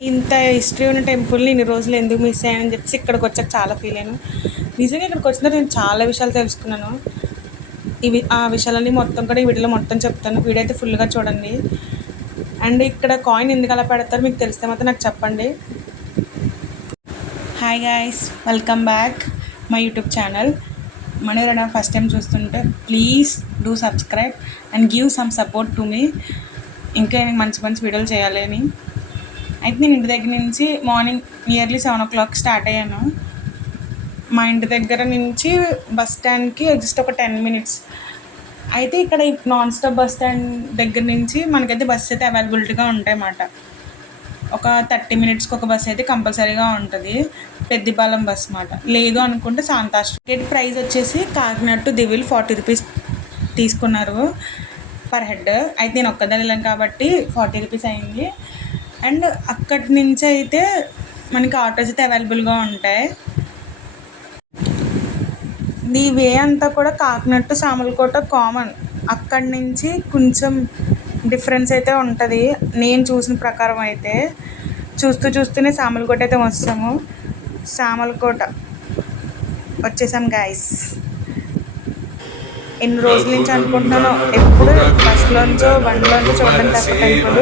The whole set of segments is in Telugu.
ఇంత హిస్టరీ ఉన్న టెంపుల్ని ఇన్ని రోజులు ఎందుకు మిస్ అయ్యానని చెప్పేసి ఇక్కడికి వచ్చాక చాలా ఫీల్ అయ్యాను. నిజంగా ఇక్కడికి వచ్చిన నేను చాలా విషయాలు తెలుసుకున్నాను. ఇవి ఆ విషయాలన్నీ మొత్తం కూడా ఈ వీడియోలో మొత్తం చెప్తాను. వీడియో అయితే ఫుల్గా చూడండి. అండ్ ఇక్కడ కాయిన్ ఎందుకు అలా పెడతారు మీకు తెలిస్తే మాత్రం నాకు చెప్పండి. Hi guys, welcome back my YouTube channel. మన ఫస్ట్ టైం చూస్తుంటే please do subscribe and give some support to me. ఇంకా మంచి మంచి వీడియోలు చేయాలని. అయితే నేను ఇంటి దగ్గర నుంచి మార్నింగ్ నియర్లీ 7 o'clock స్టార్ట్ అయ్యాను. మా ఇంటి దగ్గర నుంచి బస్ స్టాండ్కి జస్ట్ ఒక 10 minutes. అయితే ఇక్కడ నాన్ స్టాప్ బస్ స్టాండ్ దగ్గర నుంచి మనకైతే బస్సు అయితే అవైలబిలిటీగా ఉంటాయి అన్నమాట. ఒక 30 minutesకి ఒక బస్సు అయితే కంపల్సరీగా ఉంటుంది. పెద్దిపాలెం బస్ అన్నమాట. లేదు అనుకుంటే శాంతాశ్రమం. టికెట్ ప్రైస్ వచ్చేసి కాకినాడ టు దివిల్ 40 rupees తీసుకున్నారు పర్ హెడ్. అయితే నేను ఒక్కదాన్ని వెళ్ళాను కాబట్టి 40 rupees అయింది. అండ్ అక్కడి నుంచి అయితే మనకి ఆటోస్ అయితే అవైలబుల్గా ఉంటాయి. ఈ వే అంతా కూడా కాకినాడ టు సామర్లకోట కామన్. అక్కడి నుంచి కొంచెం డిఫరెన్స్ అయితే ఉంటుంది నేను చూసిన ప్రకారం. అయితే చూస్తూనే సామర్లకోట అయితే వస్తాము. సామర్లకోట వచ్చేసాం గాయస్. ఎన్ని రోజుల నుంచి అనుకుంటున్నాను ఎప్పుడు బస్సులోంచో బండిలోంచో చూడడం తప్ప టెంపుల్.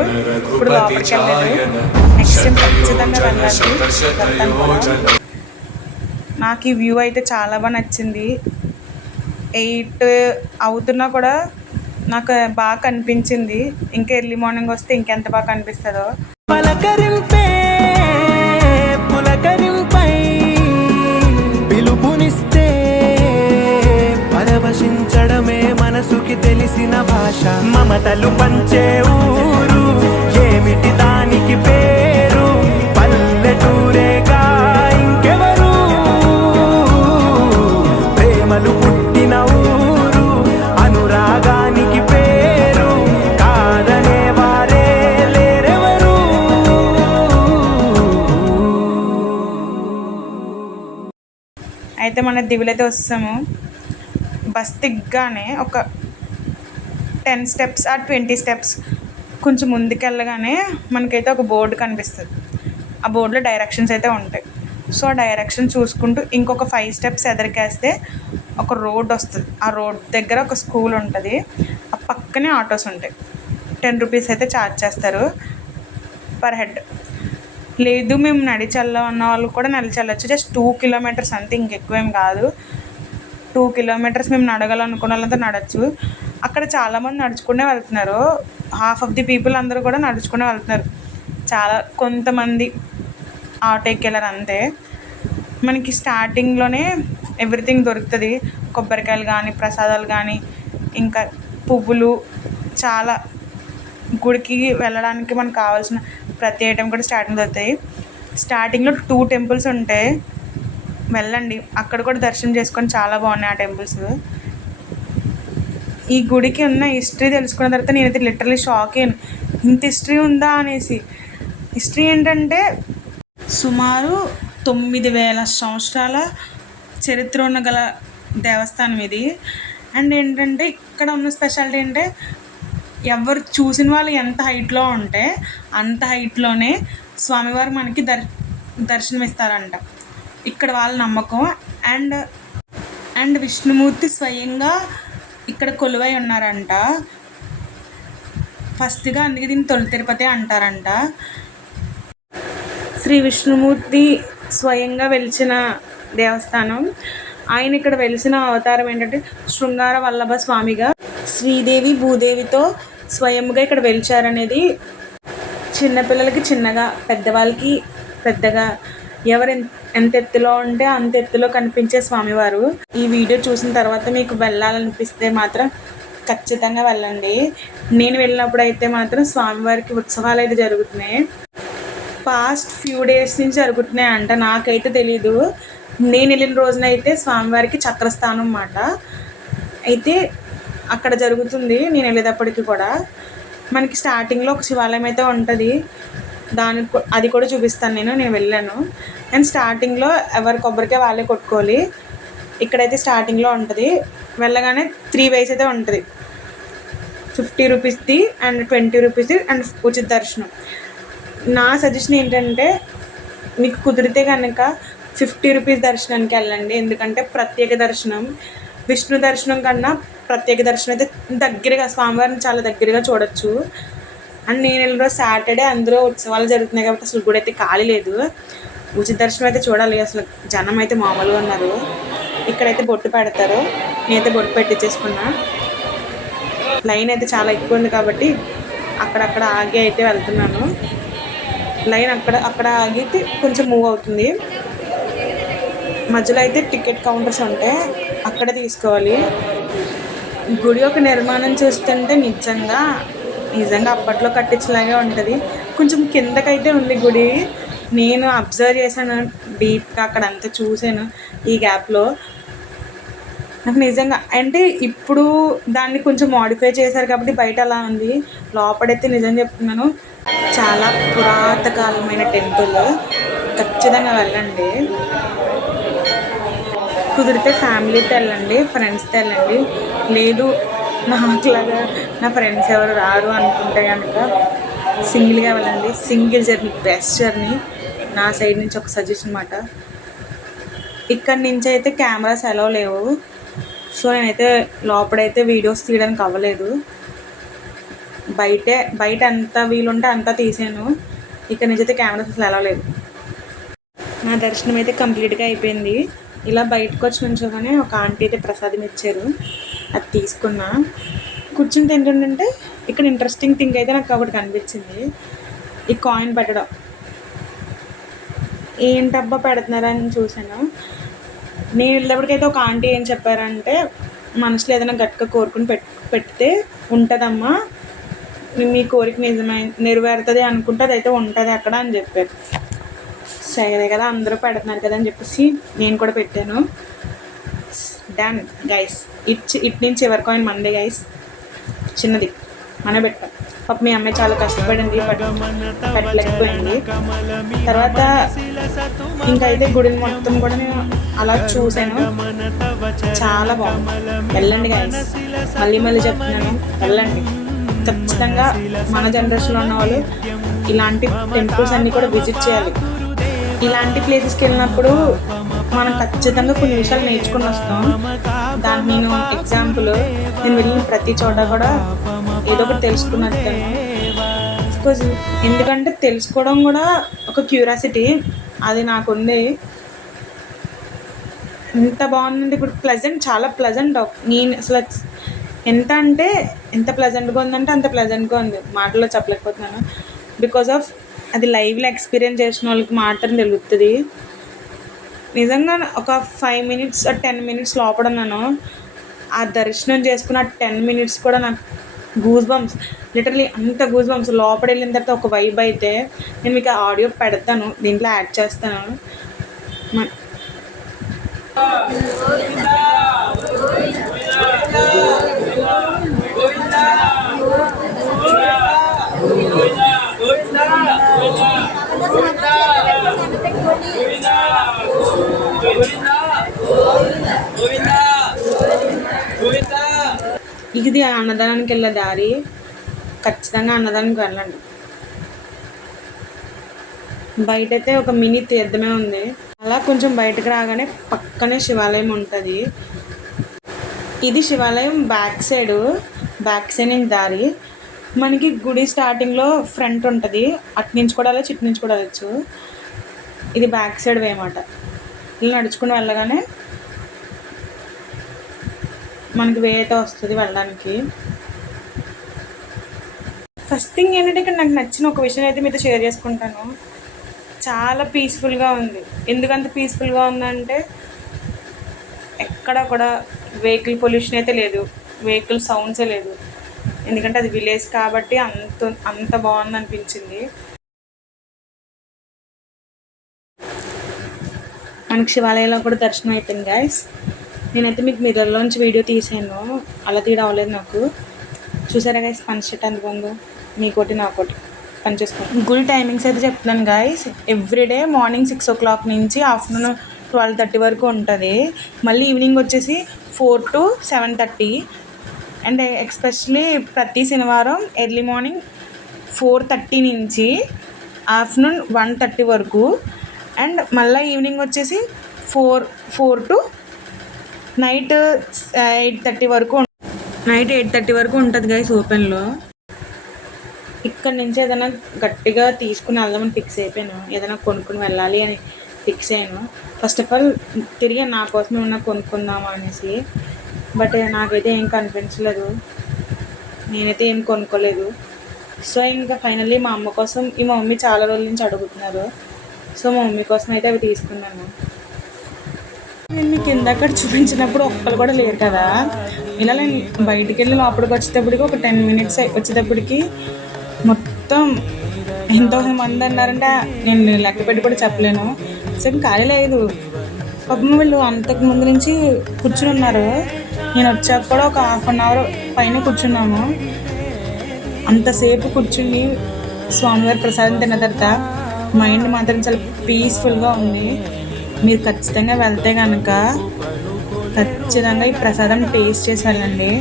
ఇప్పుడు లోపలికి వెళ్ళలేదు. నెక్స్ట్ టైం ఖచ్చితంగా వెళ్ళాలి. నాకు ఈ వ్యూ అయితే చాలా బాగా నచ్చింది. 8 అవుతున్నా కూడా నాకు బాగా కనిపించింది. ఇంకా ఎర్లీ మార్నింగ్ వస్తే ఇంకెంత బాగా కనిపిస్తుందో. పరవశించడమే మనసుకి తెలిసిన భాష. మమతలు పంచే ఊరు ఏమిటి దానికి పేరు? పల్లెటూరేగా ఇంకెవరు? ప్రేమలు పుట్టిన ఊరు అనురాగానికి పేరు. కాదనే వారే లేరెవరు. అయితే మన దివిలైతే వస్తాము. బస్ దిగ్గానే ఒక 10 steps or 20 steps కొంచెం ముందుకెళ్ళగానే మనకైతే ఒక బోర్డు కనిపిస్తుంది. ఆ బోర్డులో డైరెక్షన్స్ అయితే ఉంటాయి. సో ఆ డైరెక్షన్ చూసుకుంటూ ఇంకొక 5 steps ఎదరికేస్తే ఒక రోడ్ వస్తుంది. ఆ రోడ్ దగ్గర ఒక స్కూల్ ఉంటుంది. ఆ పక్కనే ఆటోస్ ఉంటాయి. 10 rupees అయితే ఛార్జ్ చేస్తారు పర్ హెడ్. లేదు మేము నడిచి వెళ్ళాం వాళ్ళు కూడా నడిచి వెళ్ళచ్చు. జస్ట్ 2 kilometers అంతే, ఇంకెక్కువేం కాదు. 2 kilometers మేము నడగాలనుకున్న వాళ్ళంతా నడచ్చు. అక్కడ చాలామంది నడుచుకునే వెళ్తున్నారు. హాఫ్ ఆఫ్ ది పీపుల్ అందరూ కూడా నడుచుకునే వెళ్తున్నారు. కొంతమంది ఆటో ఎక్కేలారు అంతే. మనకి స్టార్టింగ్లోనే ఎవ్రీథింగ్ దొరుకుతుంది. కొబ్బరికాయలు కానీ, ప్రసాదాలు కానీ, ఇంకా పువ్వులు, చాలా గుడికి వెళ్ళడానికి మనకు కావాల్సిన ప్రతి ఐటెం కూడా స్టార్టింగ్ దొరుకుతాయి. స్టార్టింగ్లో 2 temples ఉంటాయి, వెళ్ళండి. అక్కడ కూడా దర్శనం చేసుకొని చాలా బాగున్నాయి ఆ టెంపుల్స్. ఈ గుడికి ఉన్న హిస్టరీ తెలుసుకున్న తర్వాత నేనైతే లిటరలీ షాక్ అయ్యాను. ఇంత హిస్టరీ ఉందా అనేసి. హిస్టరీ ఏంటంటే సుమారు 9,000 సంవత్సరాల చరిత్ర ఉన్న గల దేవస్థానం ఇది. అండ్ ఏంటంటే ఇక్కడ ఉన్న స్పెషాలిటీ అంటే ఎవరు చూసిన వాళ్ళు ఎంత హైట్లో ఉంటే అంత హైట్లోనే స్వామివారు మనకి దర్శనం ఇస్తారంట. ఇక్కడ వాళ్ళ నమ్మకం. అండ్ విష్ణుమూర్తి స్వయంగా ఇక్కడ కొలువై ఉన్నారంట ఫస్ట్గా. అందుకే దీన్ని తొలి తిరుపతి అంటారంట. శ్రీ విష్ణుమూర్తి స్వయంగా వెలిచిన దేవస్థానం. ఆయన ఇక్కడ వెలిసిన అవతారం ఏంటంటే శృంగార వల్లభ స్వామిగా శ్రీదేవి భూదేవితో స్వయంగా ఇక్కడ వెలిచారనేది. చిన్నపిల్లలకి చిన్నగా, పెద్దవాళ్ళకి పెద్దగా, ఎవరు ఎంత ఎత్తులో ఉంటే అంత ఎత్తులో కనిపించే స్వామివారు. ఈ వీడియో చూసిన తర్వాత మీకు వెళ్ళాలనిపిస్తే మాత్రం ఖచ్చితంగా వెళ్ళండి. నేను వెళ్ళినప్పుడు అయితే మాత్రం స్వామివారికి ఉత్సవాలు అయితే జరుగుతున్నాయి. పాస్ట్ ఫ్యూ డేస్ నుంచి జరుగుతున్నాయి అంట, నాకైతే తెలీదు. నేను వెళ్ళిన రోజున అయితే స్వామివారికి చక్రస్థానం అన్నమాట. అయితే అక్కడ జరుగుతుంది. నేను వెళ్ళేటప్పటికి కూడా మనకి స్టార్టింగ్లో ఒక శివాలయం అయితే ఉంటుంది. అది కూడా చూపిస్తాను. నేను వెళ్ళాను. అండ్ స్టార్టింగ్లో ఎవరి కొబ్బరికాయ వాళ్ళే కొట్టుకోవాలి. ఇక్కడైతే స్టార్టింగ్లో ఉంటుంది. వెళ్ళగానే 3 ways అయితే ఉంటుంది. 50 rupeesది అండ్ 20 rupeesది అండ్ ఉచిత దర్శనం. నా సజెషన్ ఏంటంటే మీకు కుదిరితే కనుక 50 రూపీస్ దర్శనానికి వెళ్ళండి. ఎందుకంటే ప్రత్యేక దర్శనం విష్ణు దర్శనం కన్నా ప్రత్యేక దర్శనం అయితే దగ్గరగా స్వామివారిని చాలా దగ్గరగా చూడొచ్చు. అండ్ నేను వెళ్ళిన రోజు సాటర్డే, అందులో ఉత్సవాలు జరుగుతున్నాయి కాబట్టి అసలు గుడి అయితే ఖాళీ లేదు. ఉచిత దర్శనం అయితే చూడాలి. అసలు జనం అయితే మామూలుగా ఉన్నారు. ఇక్కడైతే బొట్టు పెడతారు. నేనైతే బొట్టు పెట్టించేసుకున్నా. లైన్ అయితే చాలా ఎక్కువ ఉంది కాబట్టి అక్కడక్కడ ఆగి అయితే వెళ్తున్నాను. లైన్ అక్కడ ఆగితే కొంచెం మూవ్ అవుతుంది. మధ్యలో అయితే టికెట్ కౌంటర్స్ ఉంటాయి, అక్కడ తీసుకోవాలి. గుడి యొక్క నిర్మాణం చూస్తుంటే నిజంగా అప్పట్లో కట్టించలాగే ఉంటుంది. కొంచెం కిందకైతే ఉంది గుడి. నేను అబ్జర్వ్ చేశాను డీప్గా, అక్కడ అంతా చూశాను ఈ గ్యాప్లో. నాకు నిజంగా అంటే ఇప్పుడు దాన్ని కొంచెం మోడిఫై చేశారు కాబట్టి బయట అలా ఉంది. లోపలైతే నిజం చెప్తున్నాను, చాలా పురాతకాలమైన టెంపుల్. ఖచ్చితంగా వెళ్ళండి. కుదిరితే ఫ్యామిలీతో వెళ్ళండి, ఫ్రెండ్స్తో వెళ్ళండి. లేదు నాకులాగా నా ఫ్రెండ్స్ ఎవరు రారు అనుకుంటే కనుక సింగిల్గా వెళ్ళండి. Single journey best journey. నా సైడ్ నుంచి ఒక సజెషన్ అన్నమాట. ఇక్కడి నుంచి అయితే కెమెరాస్ అలౌ లేవు, సో నేనైతే లోపలైతే వీడియోస్ తీయడానికి అవ్వలేదు. బయట ఎంత వీలుంటే అంతా తీసాను. ఇక్కడ నుంచి అయితే కెమెరాస్ అసలు అలౌ లేదు. నా దర్శనం అయితే కంప్లీట్గా అయిపోయింది. ఇలా బయటకు వచ్చి నుంచోగానే ఒక ఆంటీ అయితే ప్రసాదం ఇచ్చారు, అది తీసుకున్నా. కూర్చుని తింటుంటే ఇక్కడ ఇంట్రెస్టింగ్ థింగ్ అయితే నాకు ఒకటి కనిపించింది. ఈ కాయిన్ పెట్టడం ఏంటబ్బా పెడుతున్నారని చూసాను. నేను వెళ్ళేప్పటికైతే ఒక ఆంటీ ఏం చెప్పారంటే, మనసులో ఏదైనా గట్టిగా కోరుకుని పెడితే ఉంటుందమ్మా, మీ కోరిక నెరవేరుతుంది అనుకుంటే అదైతే ఉంటుంది అక్కడ అని చెప్పారు. సరే కదా, అందరూ పెడుతున్నారు కదా అని చెప్పేసి నేను కూడా పెట్టాను. Done guys. ఇట్ నుంచి ఎవరి కాయిన్ మందే గైస్, చిన్నది మన పెట్టాం. పాప మీ అమ్మాయి చాలా కష్టపడింది, పెట్టలేకపోయింది. తర్వాత ఇంకా అయితే గుడిని మొత్తం కూడా నేను అలా చూశాను, చాలా బాగుంది. వెళ్ళండి గైస్, మళ్ళీ చెప్తున్నాను, వెళ్ళండి ఖచ్చితంగా. మన జనరేషన్లో ఉన్న వాళ్ళు ఇలాంటి టెంపుల్స్ అన్నీ కూడా విజిట్ చేయాలి. ఇలాంటి ప్లేసెస్కి వెళ్ళినప్పుడు మనం ఖచ్చితంగా కొన్ని విషయాలు నేర్చుకుని వస్తాం. దానికి నేను ఎగ్జాంపుల్, నేను వెళ్ళిన ప్రతి చోట కూడా ఏదో ఒకటి తెలుసుకున్నట్టు. బికాజ్ ఎందుకంటే తెలుసుకోవడం కూడా ఒక క్యూరియాసిటీ, అది నాకుంది. ఎంత బాగుందండి ఇప్పుడు ప్లెజెంట్, చాలా ప్లెజెంట్. నేను అసలు ఎంత ప్లెజెంట్గా ఉందంటే అంత ప్లెజెంట్గా ఉంది, మాటల్లో చెప్పలేకపోతున్నాను. బికాజ్ ఆఫ్ అది లైవ్లో ఎక్స్పీరియన్స్ చేసిన వాళ్ళకి మాత్రం తెలుస్తుంది. నిజంగా ఒక 5 minutes 10 minutes లోపల ఉన్నాను. ఆ దర్శనం చేసుకున్న 10 minutes కూడా నాకు గూస్ బంప్స్, లిటరలీ అంత గూస్ బంప్స్. లోపల వెళ్ళిన తర్వాత ఒక వైబ్ అయితే, నేను మీకు ఆడియో పెడతాను, దీంట్లో యాడ్ చేస్తాను. ఇది అన్నదానానికి వెళ్ళే దారి. ఖచ్చితంగా అన్నదానానికి వెళ్ళండి. బయటైతే ఒక మినీ తీర్థమే ఉంది. అలా కొంచెం బయటకు రాగానే పక్కనే శివాలయం ఉంటుంది. ఇది శివాలయం బ్యాక్ సైడ్ నుంచి దారి. మనకి గుడి స్టార్టింగ్లో ఫ్రంట్ ఉంటుంది, అటు నుంచి కూడా వెళ్ళచ్చు, ఇటు నుంచి కూడా వెళ్ళచ్చు. ఇది బ్యాక్ సైడ్ వే అన్నమాట. ఇలా నడుచుకుని వెళ్ళగానే మనకి వే అయితే వస్తుంది వెళ్ళడానికి. ఫస్ట్ థింగ్ ఏంటంటే, ఇక్కడ నాకు నచ్చిన ఒక విషయం అయితే మీతో షేర్ చేసుకుంటాను. చాలా పీస్ఫుల్గా ఉంది. ఎందుకంత పీస్ఫుల్గా ఉందంటే, ఎక్కడ కూడా వెహికల్ పొల్యూషన్ అయితే లేదు, వెహికల్ సౌండ్సే లేదు. ఎందుకంటే అది విలేజ్ కాబట్టి అంత బాగుంది అనిపించింది. మనకి శివాలయంలో కూడా దర్శనం అయిపోయింది గైస్. నేనైతే మీకు మిర్రర్లోంచి వీడియో తీసాను, అలా తీయడం అవ్వలేదు నాకు. చూసారా గైస్, పంచట్ ఎంత బాగుందో. మీకోటి నాకోటి పని చేసుకోండి. గుడి టైమింగ్స్ అయితే చెప్తున్నాను గైస్. ఎవ్రీడే మార్నింగ్ 6 o'clock నుంచి ఆఫ్టర్నూన్ 12:30 వరకు ఉంటుంది. మళ్ళీ ఈవినింగ్ వచ్చేసి 4 to 7:30. అండ్ ఎస్పెషలీ ప్రతి శనివారం ఎర్లీ మార్నింగ్ 4:30 నుంచి ఆఫ్టర్నూన్ 1:30 వరకు, అండ్ మళ్ళీ ఈవినింగ్ వచ్చేసి 4 టు నైట్ 8:30 వరకు. నైట్ 8:30 వరకు ఉంటుంది గైస్ ఓపెన్లో. ఇక్కడ నుంచి ఏదైనా గట్టిగా తీసుకుని వెళ్దామని ఫిక్స్ అయిపోయాను, ఏదైనా కొనుక్కుని వెళ్ళాలి అని ఫిక్స్ అయ్యాను. ఫస్ట్ ఆఫ్ ఆల్ తిరిగి నా కోసం ఏమన్నా కొనుక్కుందామా అనేసి, బట్ నాకైతే ఏం కనిపించలేదు, నేనైతే ఏం కొనుక్కోలేదు. సో ఇంకా ఫైనల్లీ మా అమ్మ కోసం, మా మమ్మీ చాలా రోజుల నుంచి అడుగుతున్నారు, సో మా మమ్మీ కోసం అయితే అవి తీసుకున్నాను. నేను మీకు ఇందాక చూపించినప్పుడు ఒక్కరు కూడా లేరు కదా, ఇలా నేను బయటికి వెళ్ళి లోపలికి వచ్చేటప్పటికి ఒక 10 minutes వచ్చేటప్పటికి మొత్తం ఎంతోమంది అన్నారంటే నేను లెక్క పెట్టి కూడా చెప్పలేను. సో ఖాళీ లేదు. పాపం వీళ్ళు అంతకుముందు నుంచి కూర్చుని ఉన్నారు, నేను వచ్చాక కూడా ఒక 1/2 hour పైన కూర్చున్నాము. అంతసేపు కూర్చుని స్వామివారి ప్రసాదం తిన్న తర్వాత మైండ్ మాత్రం చాలా పీస్ఫుల్గా ఉంది. మీరు ఖచ్చితంగా వెళ్తే కనుక ఖచ్చితంగా ఈ ప్రసాదం టేస్ట్ చేసి వెళ్ళండి.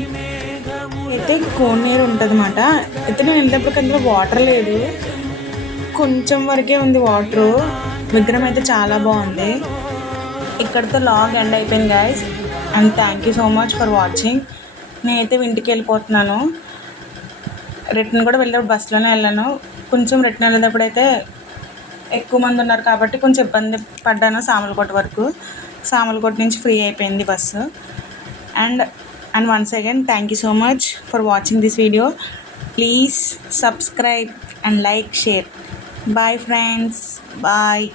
అయితే కోనేరు ఉంటుంది అన్నమాట. అయితే నేను వెళ్ళేటప్పటికి అందులో వాటర్ లేదు, కొంచెం వరకే ఉంది వాటరు. విగ్రహం అయితే చాలా బాగుంది. ఇక్కడితో లాగ్ ఎండ్ అయిపోయింది guys, and thank you so much for watching. నేనైతే ఇంటికి వెళ్ళిపోతున్నాను. రిటర్న్ కూడా వెళ్ళేటప్పుడు బస్సులోనే వెళ్ళాను. కొంచెం రిటర్న్ వెళ్ళేటప్పుడు అయితే ఎక్కువ మంది ఉన్నారు కాబట్టి కొంచెం ఇబ్బంది పడ్డాను. సామర్లకోట వరకు, సామర్లకోట నుంచి ఫ్రీ అయిపోయింది bus. And once again thank you so much for watching this video. Please subscribe and like, share. Bye friends, bye.